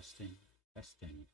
Testing, testing.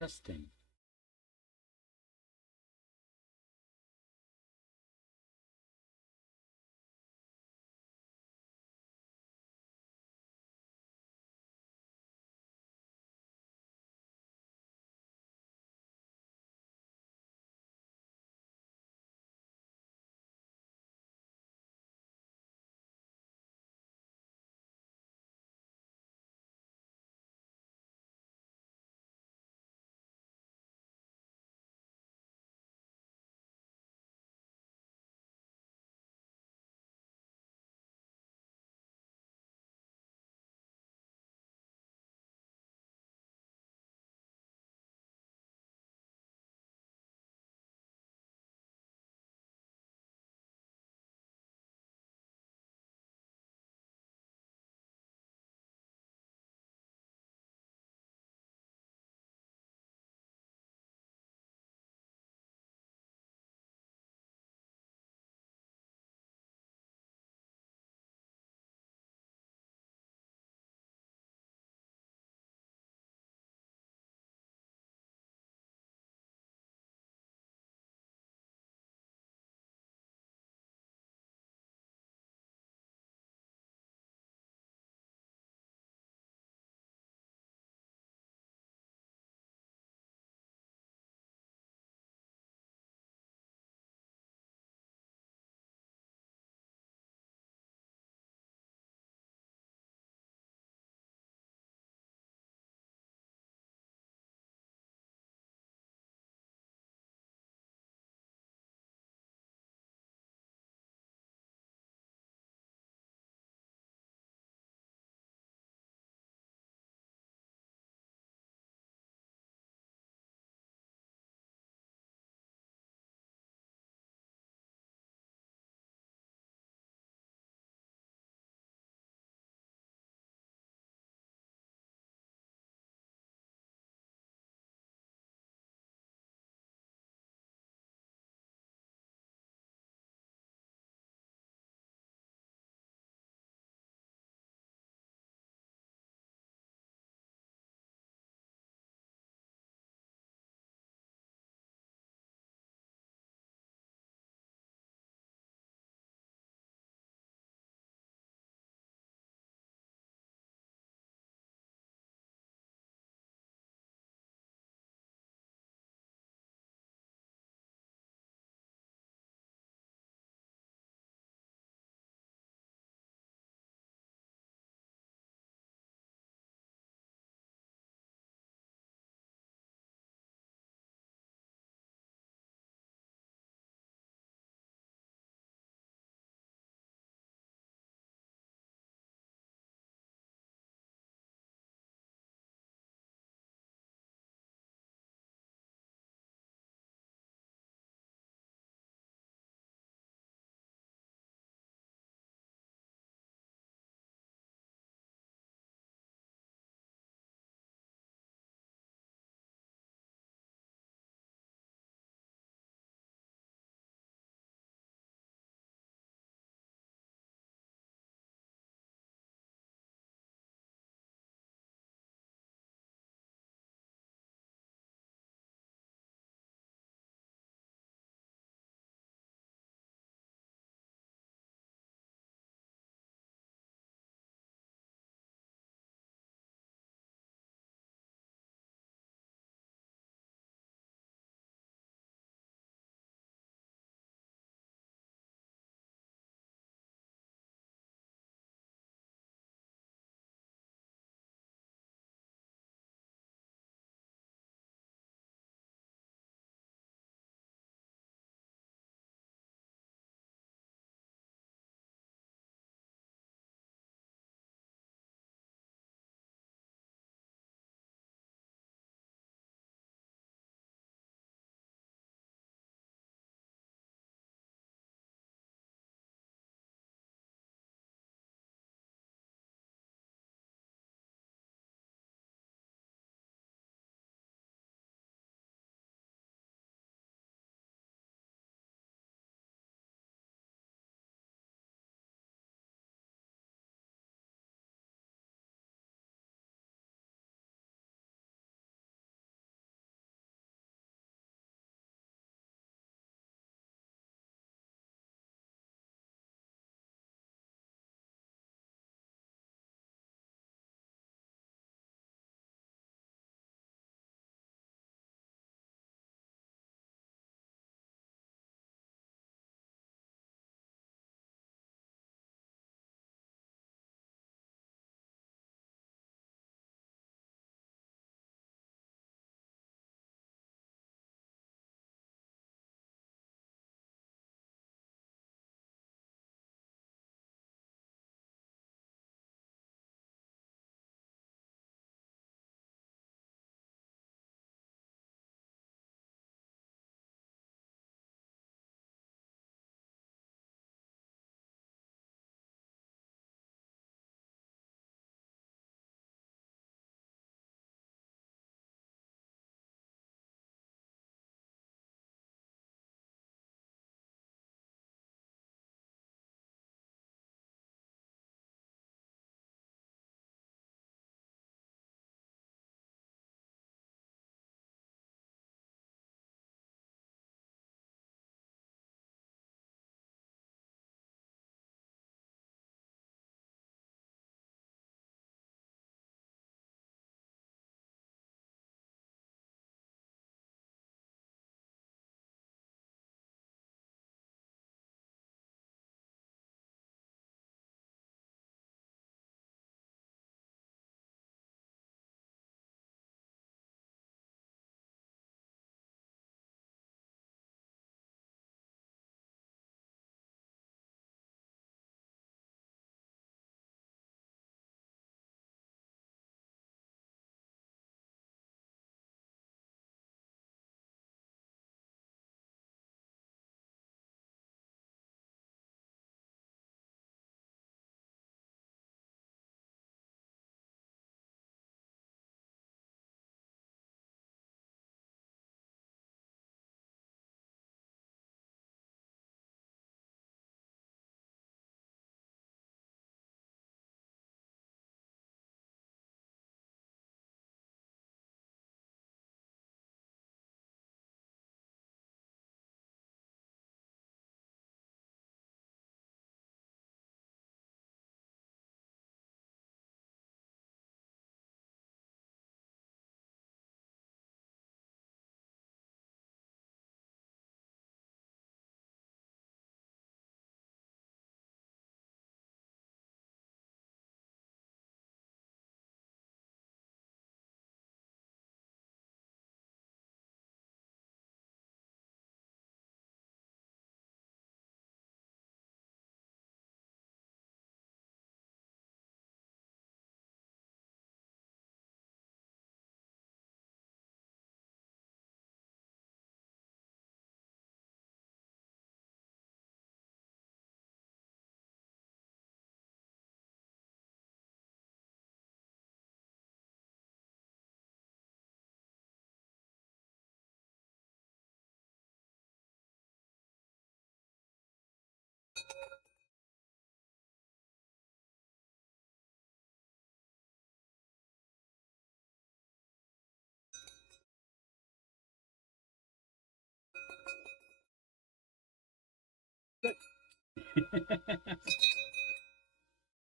Testing.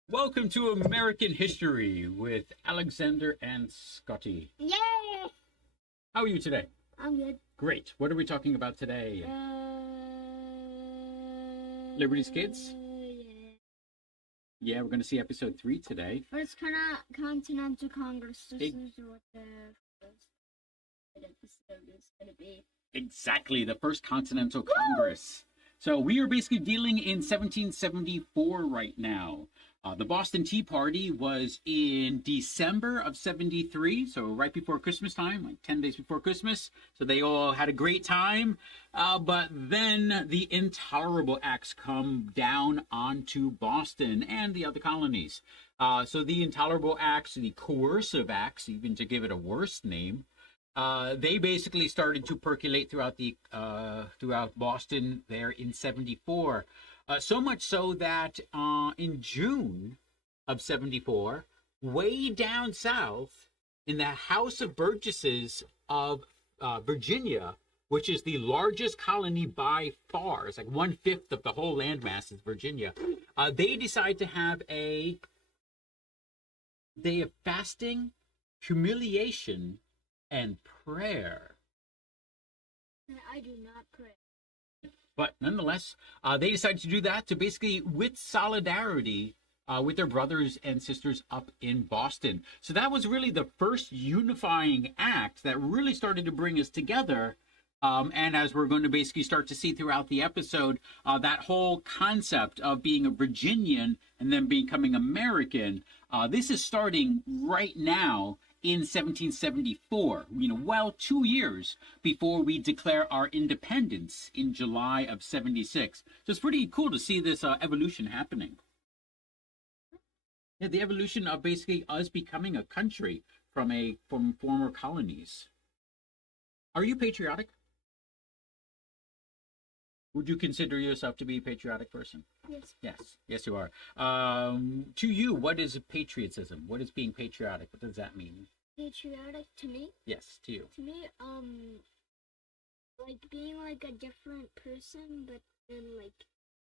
Welcome to American History with Alexander and Scotty. Yay! How are you today? I'm good. Great. What are we talking about today? Liberty's Kids? Yeah. Yeah, we're going to see episode 3 today. First Continental Congress. This Ex- is what the first episode is going to be. Exactly, the First Continental Congress. So we are basically dealing in 1774 right now. The Boston Tea Party was in December of 73, so right before Christmas time, like 10 days before Christmas. So they all had a great time. But then the Intolerable Acts come down onto Boston and the other colonies. So the Intolerable Acts, the Coercive Acts, even to give it a worse name, they basically started to percolate throughout Boston there in 74. So much so that in June of 74, way down south in the House of Burgesses of Virginia, which is the largest colony by far, it's like 1/5 of the whole landmass is Virginia, they decide to have a day of fasting, humiliation, and prayer. I do not pray. But nonetheless, they decided to do that to basically with solidarity with their brothers and sisters up in Boston. So that was really the first unifying act that really started to bring us together. And as we're going to basically start to see throughout the episode, that whole concept of being a Virginian and then becoming American, this is starting right now in 1774, well, 2 years before we declare our independence in July of 76. So it's pretty cool to see this evolution happening. Yeah, the evolution of basically us becoming a country from former colonies. Are you patriotic? Would you consider yourself to be a patriotic person? Yes. Yes, you are. To you, what is patriotism? What is being patriotic? What does that mean? Patriotic to me? Yes, to you. To me, like being like a different person, but then like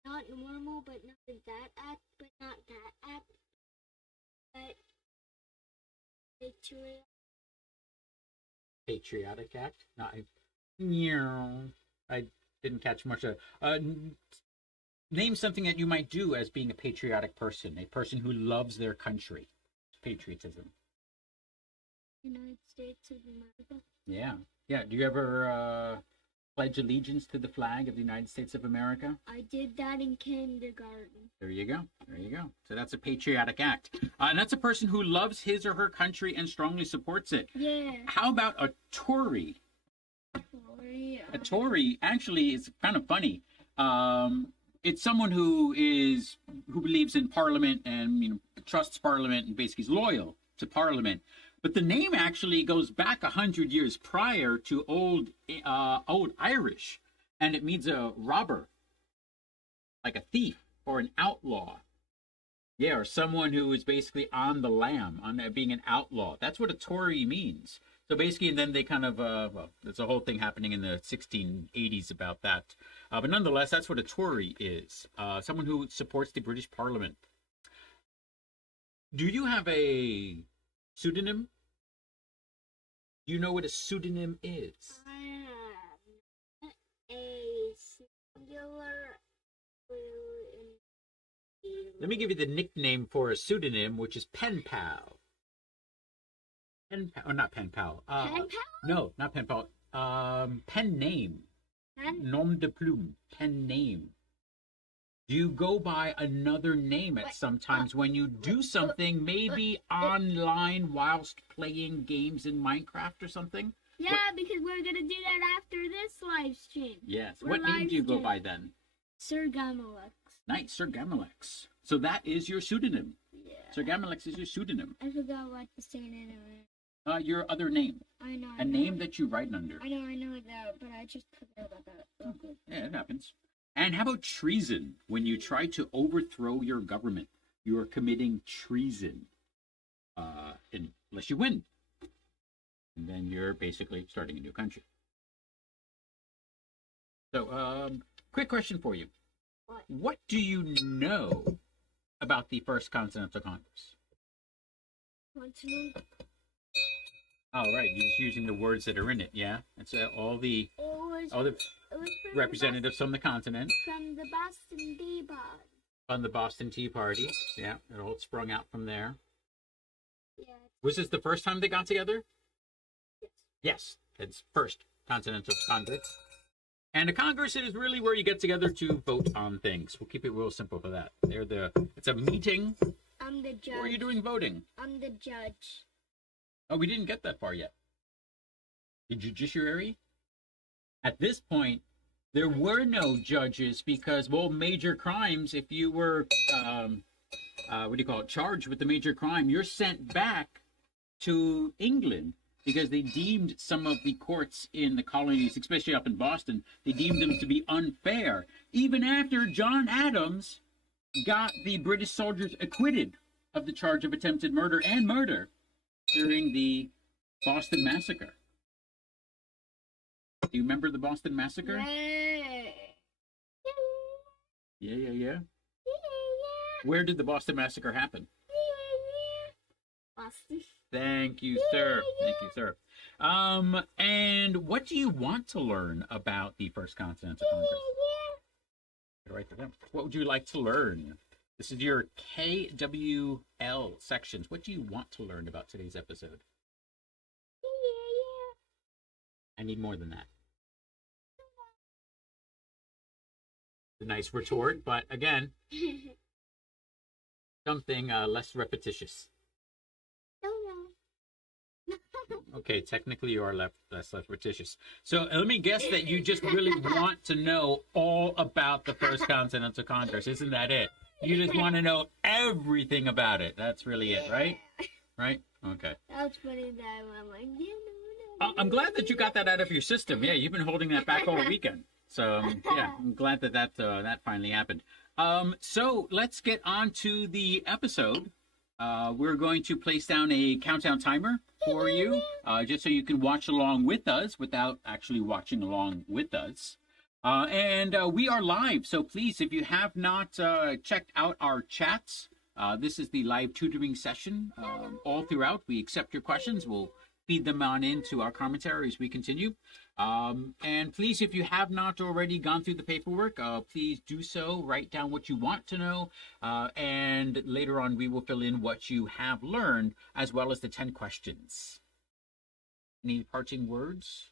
not normal, but not like that act, but not that act, but patriotic. Patriotic act? No, I didn't catch much of. Name something that you might do as being a patriotic person, a person who loves their country. Patriotism. United States of America. Yeah. Do you ever pledge allegiance to the flag of the United States of America? I did that in kindergarten. There you go. So that's a patriotic act. And that's a person who loves his or her country and strongly supports it. Yeah. How about a Tory? A Tory actually is kind of funny. It's someone who believes in Parliament and trusts Parliament and basically is loyal to Parliament. But the name actually goes back 100 years prior to old Irish, and it means a robber, like a thief or an outlaw. Yeah, or someone who is basically on the lam, on being an outlaw. That's what a Tory means. So basically, and then they kind of, there's a whole thing happening in the 1680s about that. But nonetheless, that's what a Tory is. Someone who supports the British Parliament. Do you have a pseudonym? Do you know what a pseudonym is? I have a singular. Let me give you the nickname for a pseudonym, which is Pen Pal. Pen Pal, or not Pen Pal. Pen Pal? No, not Pen Pal. Pen name. Nom de plume. Pen name. Do you go by another name at sometimes when you do something, maybe online whilst playing games in Minecraft or something? Yeah, because we're gonna do that after this live stream. Yes. What name do you go by then? Sir Gamalex. Nice, Sir Gamalex. So that is your pseudonym. Yeah. Sir Gamalex is your pseudonym. I forgot what to say anyway. Your other name. I know. A name that you write under. I know that, but I just forgot about that. Yeah, it happens. And how about treason? When you try to overthrow your government, you are committing treason. Unless you win. And then you're basically starting a new country. So, quick question for you. What do you know about the First Continental Congress? Continent. Oh, right. You're just using the words that are in it, yeah? It's all the It all the was representatives from the continent, from the Boston Tea Party. from the Boston Tea Party. Yeah, it all sprung out from there. Yeah. Was this the first time they got together? Yes. Yes, it's First Continental Congress. And a Congress is really where you get together to vote on things. We'll keep it real simple for that. It's a meeting. I'm the judge. Or are you doing voting? I'm the judge. Oh, we didn't get that far yet. The judiciary? At this point, there were no judges because, well, major crimes, if you were, charged with the major crime, you're sent back to England because they deemed some of the courts in the colonies, especially up in Boston, they deemed them to be unfair. Even after John Adams got the British soldiers acquitted of the charge of attempted murder and murder during the Boston Massacre. Do you remember the Boston Massacre? Yeah. Where did the Boston Massacre happen? Boston. Thank you, sir. Thank you, sir. And what do you want to learn about the First Continental Congress? Right there. What would you like to learn? This is your KWL sections. What do you want to learn about today's episode? I need more than that. A nice retort, but again, something less repetitious. Okay, technically you are less repetitious. So let me guess that you just really want to know all about the First Continental Congress. Isn't that it? You just want to know everything about it. That's really it, right? Right? Okay. That's funny that I'm like, I'm glad that you got that out of your system. Yeah, you've been holding that back all weekend. So, yeah, I'm glad that finally happened. So let's get on to the episode. We're going to place down a countdown timer for you, just so you can watch along with us without actually watching along with us. And we are live, so please, if you have not checked out our chats, this is the live tutoring session. All throughout, we accept your questions. We'll feed them on into our commentary as we continue. And please, if you have not already gone through the paperwork, please do so. Write down what you want to know, and later on we will fill in what you have learned, as well as the 10 questions. Any parting words?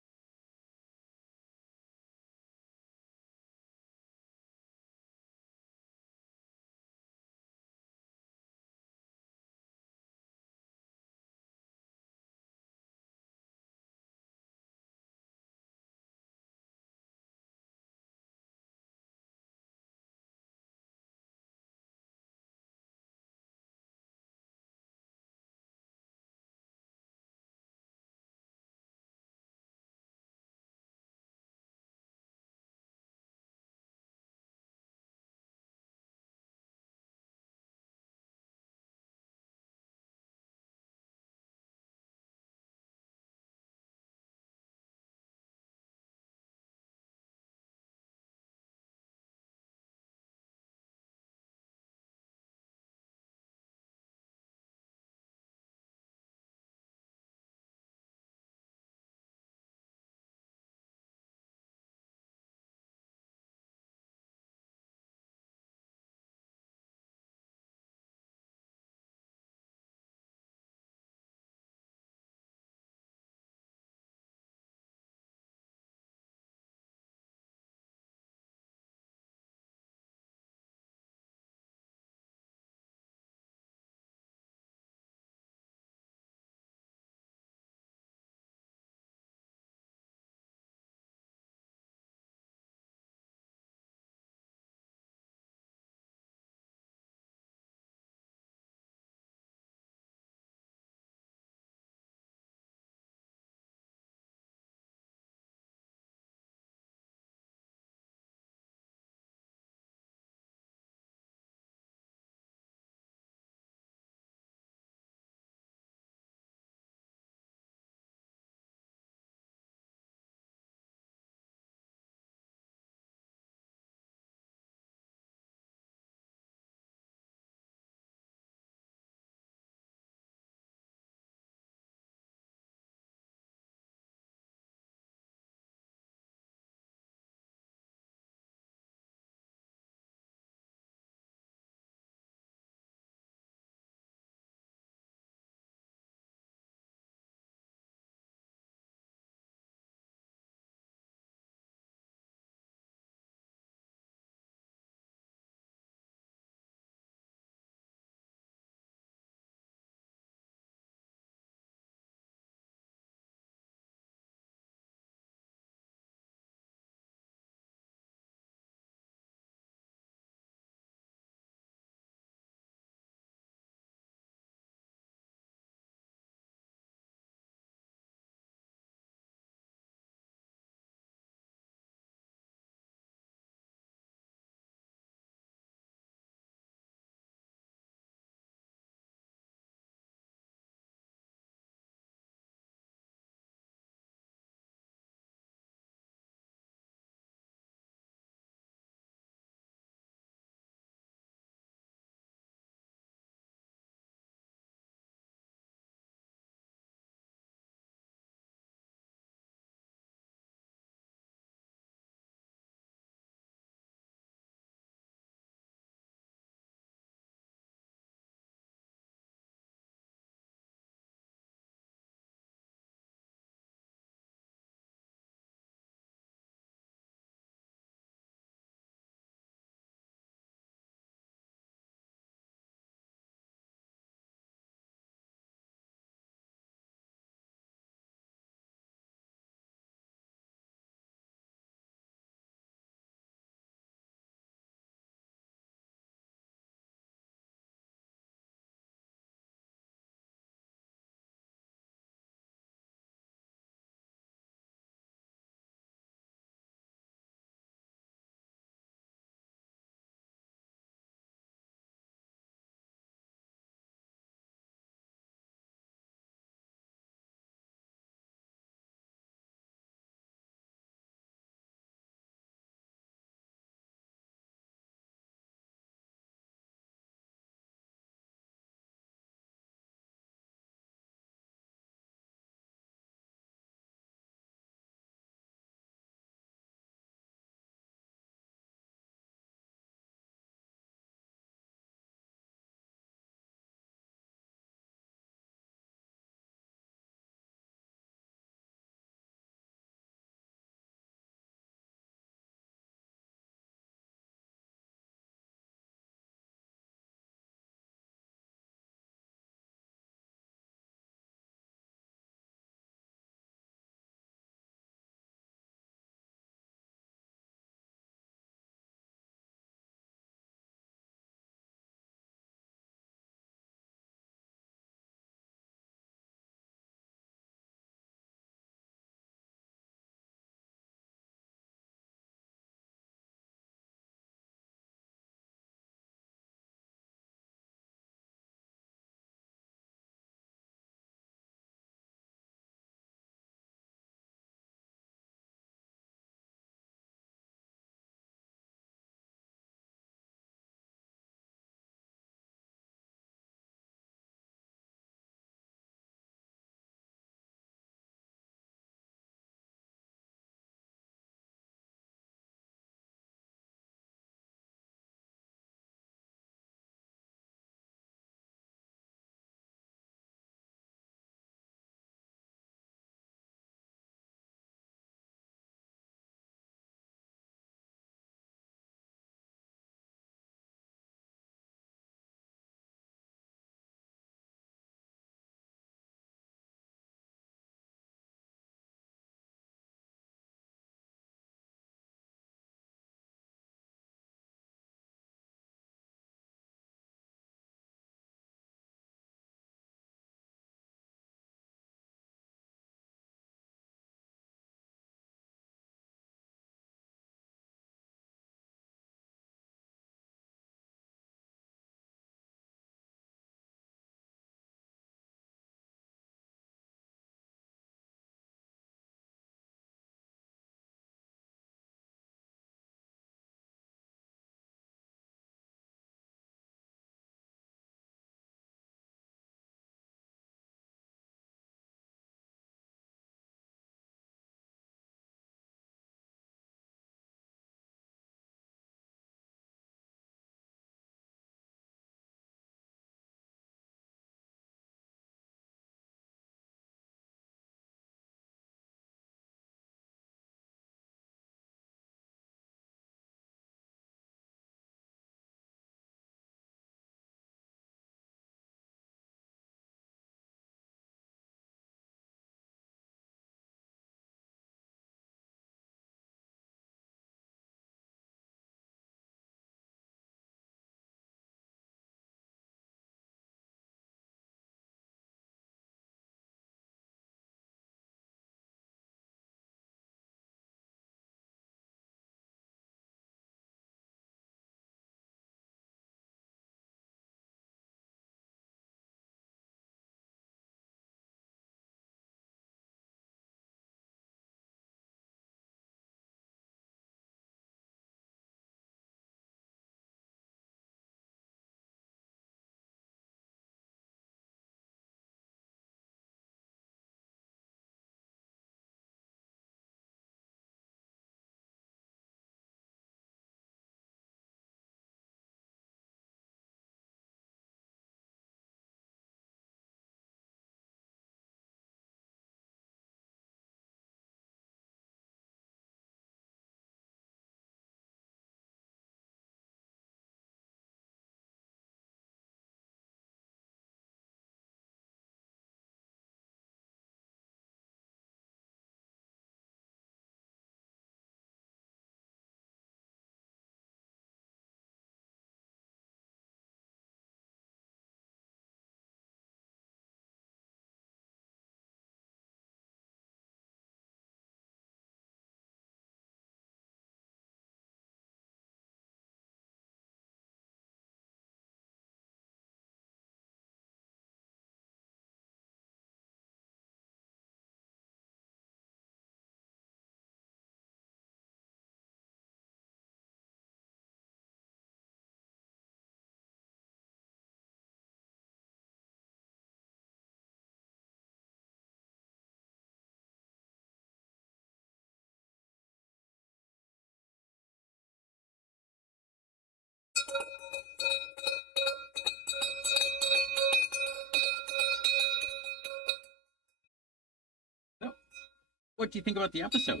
What do you think about the episode?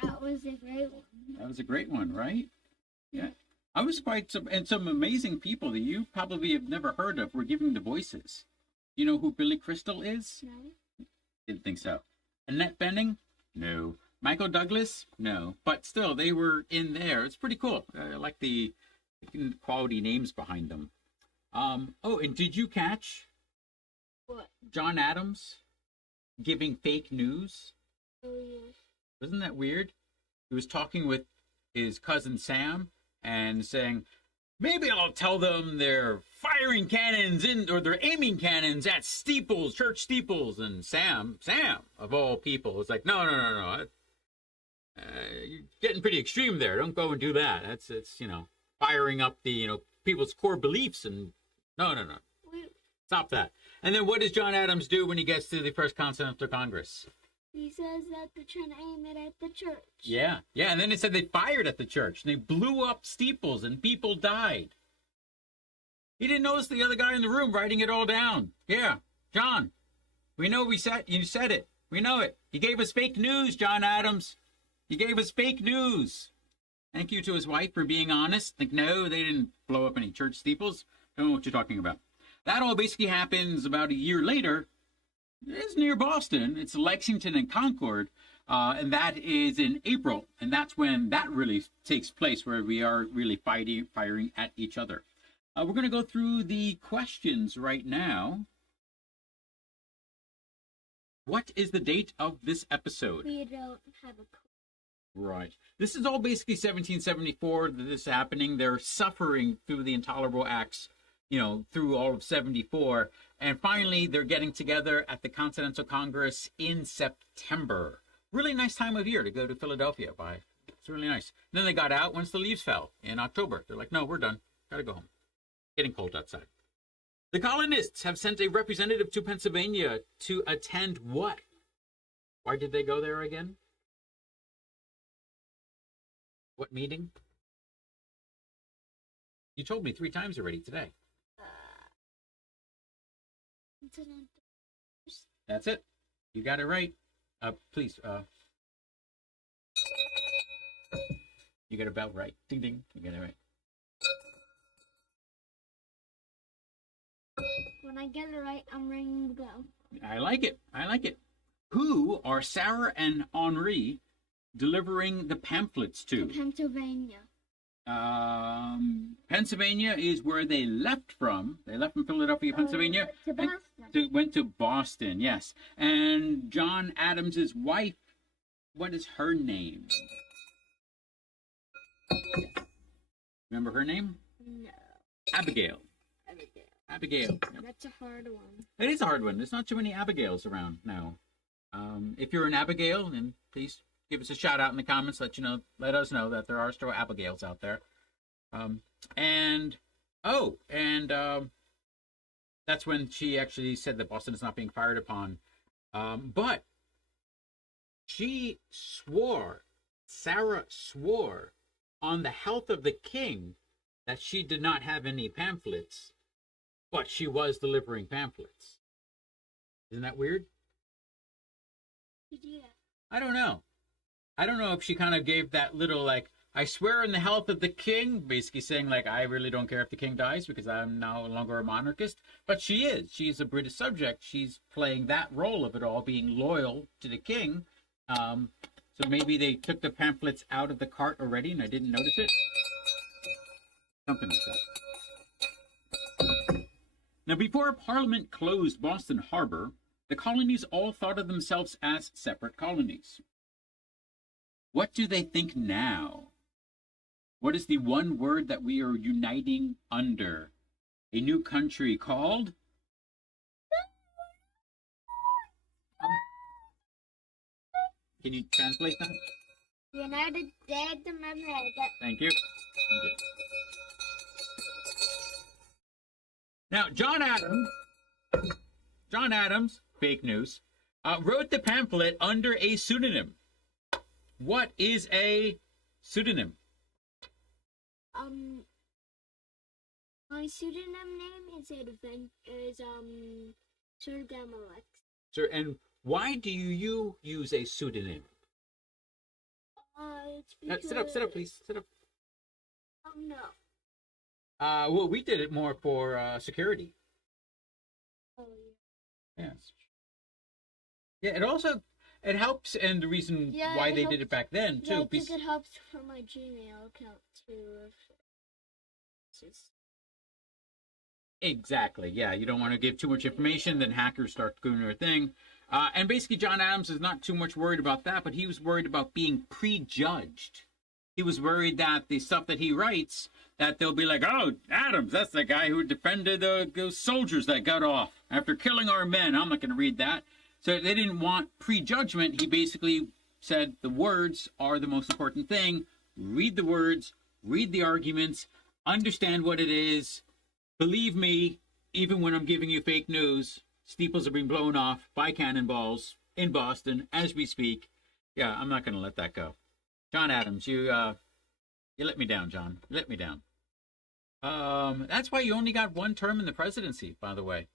That was a great one. That was a great one, right? Yeah. I was and some amazing people that you probably have never heard of were giving the voices. You know who Billy Crystal is? No. Didn't think so. Annette Bening? No. Michael Douglas? No. But still, they were in there. It's pretty cool. I like the quality names behind them. Oh, and did you catch What? John Adams giving fake news? Oh, yes. Wasn't that weird? He was talking with his cousin Sam and saying, maybe I'll tell them they're firing cannons or they're aiming cannons at steeples, church steeples. And Sam, of all people, was like, no. You're getting pretty extreme there. Don't go and do that. It's firing up the, people's core beliefs. And no. Wait. Stop that. And then what does John Adams do when he gets to the First Continental Congress? He says that they're trying to aim it at the church. Yeah. And then it said they fired at the church and they blew up steeples and people died. He didn't notice the other guy in the room writing it all down. Yeah, John, we know you said it. We know it. He gave us fake news, John Adams. He gave us fake news. Thank you to his wife for being honest. Like, no, they didn't blow up any church steeples. Don't know what you're talking about. That all basically happens about a year later. It's near Boston. It's Lexington and Concord, and that is in April, and that's when that really takes place, where we are really firing at each other. We're going to go through the questions right now. What is the date of this episode? We don't have a clue. Right. This is all basically 1774 that this is happening. They're suffering through the intolerable acts, through all of 74. And finally, they're getting together at the Continental Congress in September. Really nice time of year to go to Philadelphia by. It's really nice. And then they got out once the leaves fell in October. They're like, no, we're done. Got to go home. Getting cold outside. The colonists have sent a representative to Pennsylvania to attend what? Why did they go there again? What meeting? You told me 3 times already today. That's it. You got it right. Please. You got a bell right. Ding ding. You got it right. When I get it right, I'm ringing the bell. I like it. Who are Sarah and Henri delivering the pamphlets to? Pennsylvania. Pennsylvania is where they left from. They left from Philadelphia, Pennsylvania. To Boston. Went to Boston, yes. And John Adams's wife, what is her name? Remember her name? No. Abigail. Abigail. That's a hard one. It is a hard one. There's not too many Abigails around now. If you're an Abigail, then please give us a shout out in the comments. Let us know that there are still Abigails out there. That's when she actually said that Boston is not being fired upon. But Sarah swore on the health of the king that she did not have any pamphlets, but she was delivering pamphlets. Isn't that weird? Yeah. I don't know if she kind of gave that little, I swear in the health of the king, basically saying, I really don't care if the king dies because I'm no longer a monarchist. But she is. She's a British subject. She's playing that role of it all, being loyal to the king. So maybe they took the pamphlets out of the cart already and I didn't notice it. Something like that. Now, before Parliament closed Boston Harbor, the colonies all thought of themselves as separate colonies. What do they think now? What is the one word that we are uniting under? A new country called? Can you translate that? United States of America. Thank you. Now, John Adams, fake news, wrote the pamphlet under a pseudonym. What is a pseudonym? My pseudonym name is Sir Gamalek. Sir, and why do you use a pseudonym? It's because... Sit up, please. Sit up. Oh, no. Well, we did it more for security. Oh, yeah. Yes. Yeah, it helps, and the reason why they did it back then too. Yeah, I think it helps for my Gmail account too. Exactly. Yeah, you don't want to give too much information, then hackers start doing their thing. And basically, John Adams is not too much worried about that, but he was worried about being prejudged. He was worried that the stuff that he writes, that they'll be like, oh, Adams, that's the guy who defended those soldiers that got off after killing our men. I'm not going to read that. So they didn't want prejudgment. He basically said the words are the most important thing. Read the words, read the arguments, understand what it is. Believe me, even when I'm giving you fake news, steeples are being blown off by cannonballs in Boston as we speak. Yeah, I'm not going to let that go. John Adams, you let me down, John. You let me down. That's why you only got one term in the presidency, by the way.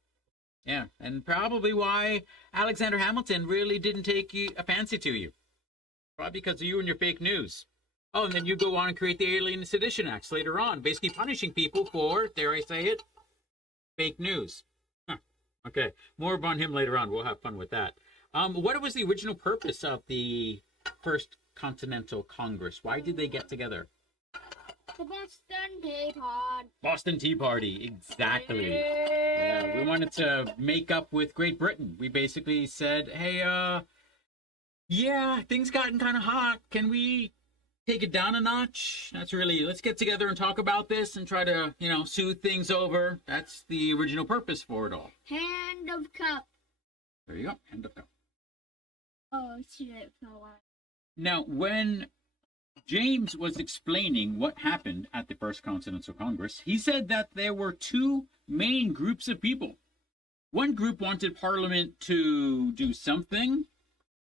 Yeah, and probably why Alexander Hamilton really didn't take a fancy to you. Probably because of you and your fake news. Oh, and then you go on and create the Alien and Sedition Acts later on, basically punishing people for, dare I say it, fake news. Huh. Okay, more on him later on. We'll have fun with that. What was the original purpose of the First Continental Congress? Why did they get together? The Boston Tea Party. Boston Tea Party, exactly. Yeah, we wanted to make up with Great Britain. We basically said, hey, yeah, things gotten kind of hot. Can we take it down a notch? Let's get together and talk about this and try to, soothe things over. That's the original purpose for it all. Hand of cup. There you go, hand of cup. Oh, shit, fell out. Now, when James was explaining what happened at the First Continental Congress, he said that there were two main groups of people. One group wanted Parliament to do something,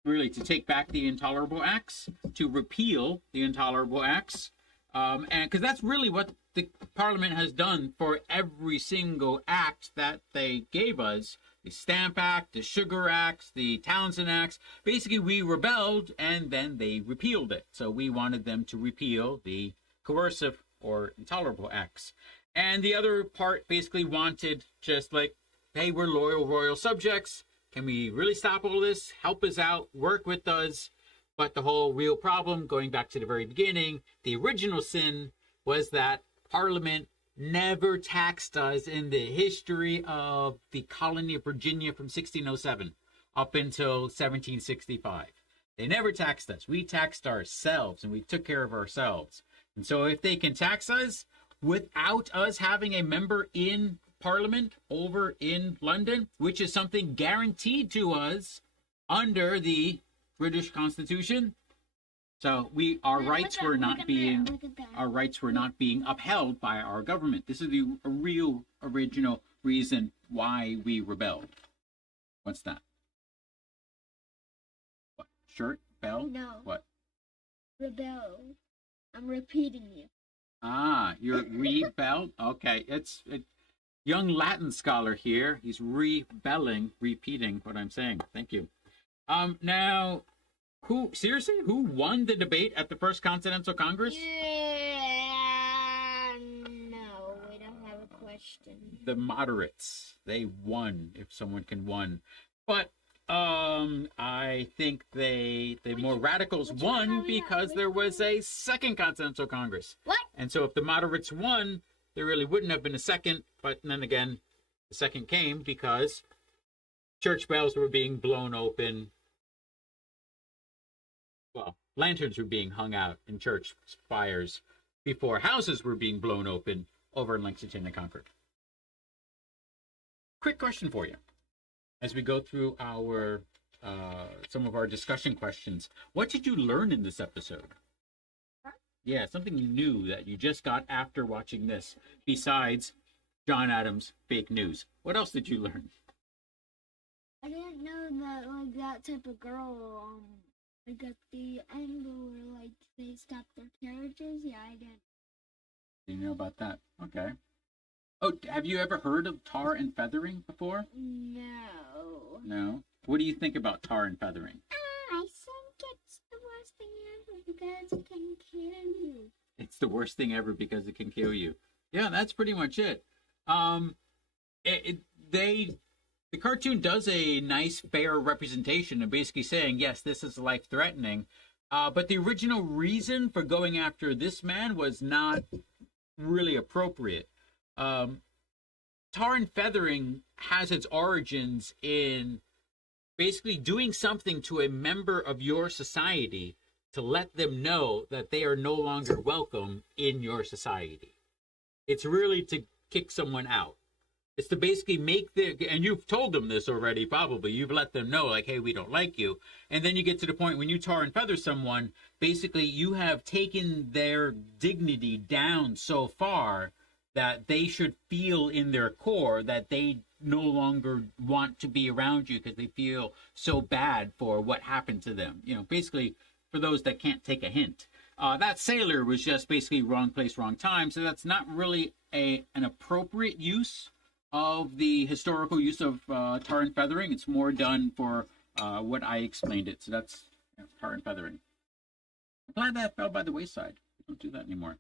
really to take back the Intolerable Acts, to repeal the Intolerable Acts, and because that's really what the Parliament has done for every single act that they gave us. The Stamp Act, the Sugar Acts, the Townsend Acts. Basically, we rebelled, and then they repealed it. So we wanted them to repeal the coercive or intolerable acts. And the other part basically wanted just like, hey, we're loyal royal subjects. Can we really stop all this? Help us out, work with us. But the whole real problem, going back to the very beginning, the original sin was that Parliament never taxed us in the history of the colony of Virginia from 1607 up until 1765. They never taxed us. We taxed ourselves, and we took care of ourselves. And so if they can tax us without us having a member in Parliament over in London, which is something guaranteed to us under the British Constitution, so our rights were not being upheld by our government. This is the real original reason why we rebelled. What's that? What? Shirt? Bell? No. What? Rebel. I'm repeating you. Ah, you're rebelled? Okay, it's young Latin scholar here. He's repeating what I'm saying. Thank you. Now, who won the debate at the First Continental Congress? Yeah, no, we don't have a question. The moderates. They won, if someone can won. But I think the more radicals won because there was a second Continental Congress. What? And so if the moderates won, there really wouldn't have been a second. But then again, the second came because church bells were being blown open. Well, lanterns were being hung out in church spires before houses were being blown open over in Lexington and Concord. Quick question for you. As we go through our some of our discussion questions, what did you learn in this episode? Yeah, something new that you just got after watching this, besides John Adams' fake news. What else did you learn? I didn't know that, like, that type of girl, like, at the angle where, like, they stopped their carriages. Yeah, I did. Do you know about that? Okay. Oh, have you ever heard of tar and feathering before? No. No? What do you think about tar and feathering? I think it's the worst thing ever. because it can kill you. It's the worst thing ever because it can kill you. Yeah, that's pretty much it. The cartoon does a nice, fair representation of basically saying, yes, this is life threatening. But the original reason for going after this man was not really appropriate. Tar and feathering has its origins in basically doing something to a member of your society to let them know that they are no longer welcome in your society. It's really to kick someone out. It's to basically make and you've told them this already, probably. You've let them know, like, hey, we don't like you. And then you get to the point when you tar and feather someone, basically you have taken their dignity down so far that they should feel in their core that they no longer want to be around you because they feel so bad for what happened to them. Basically, for those that can't take a hint. That sailor was just basically wrong place, wrong time. So that's not really an appropriate use of the historical use of tar and feathering. It's more done for what I explained it. So that's tar and feathering. I'm glad that fell by the wayside. We don't do that anymore.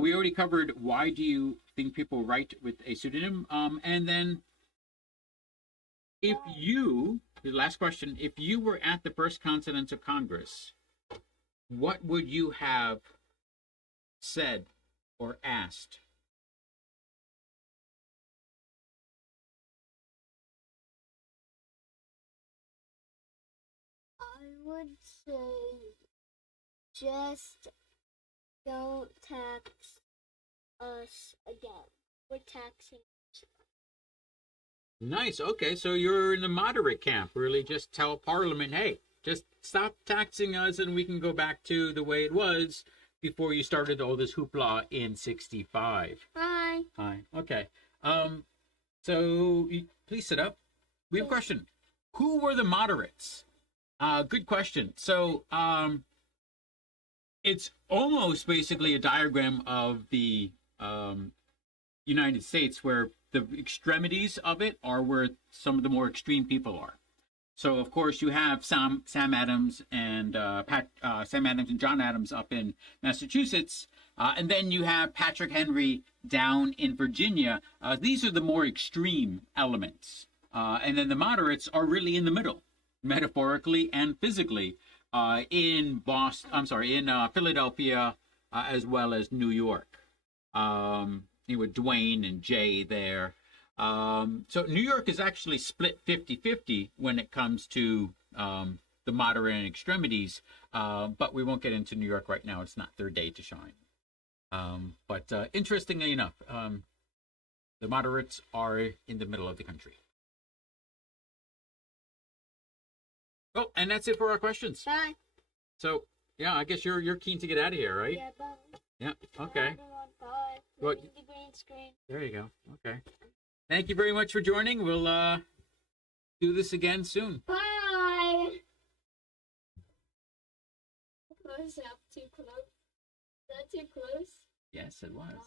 We already covered why do you think people write with a pseudonym? And then the last question, if you were at the First Continental Congress, what would you have said or asked? I would say just don't tax us again. We're taxing. Nice. Okay, so you're in the moderate camp. Really just tell Parliament, hey, just stop taxing us and we can go back to the way it was before you started all this hoopla in 65. Hi. Hi. Okay. So please sit up. We have a question. Who were the moderates? Good question. So it's almost basically a diagram of the United States where the extremities of it are where some of the more extreme people are. So of course you have Sam Adams and Sam Adams and John Adams up in Massachusetts, and then you have Patrick Henry down in Virginia. These are the more extreme elements, and then the moderates are really in the middle, metaphorically and physically, in Philadelphia, as well as New York. With Dwayne and Jay there. So New York is actually split 50-50 when it comes to the moderate and extremities, but we won't get into New York right now. It's not their day to shine. But interestingly enough, the moderates are in the middle of the country. Oh, and that's it for our questions. Bye. So, yeah, I guess you're keen to get out of here, right? Yeah, bye. Yeah, okay. Bye. What? The green screen. There you go. Okay. Thank you very much for joining. We'll do this again soon. Bye. Close up. Too close. Is that too close? Yes, it was.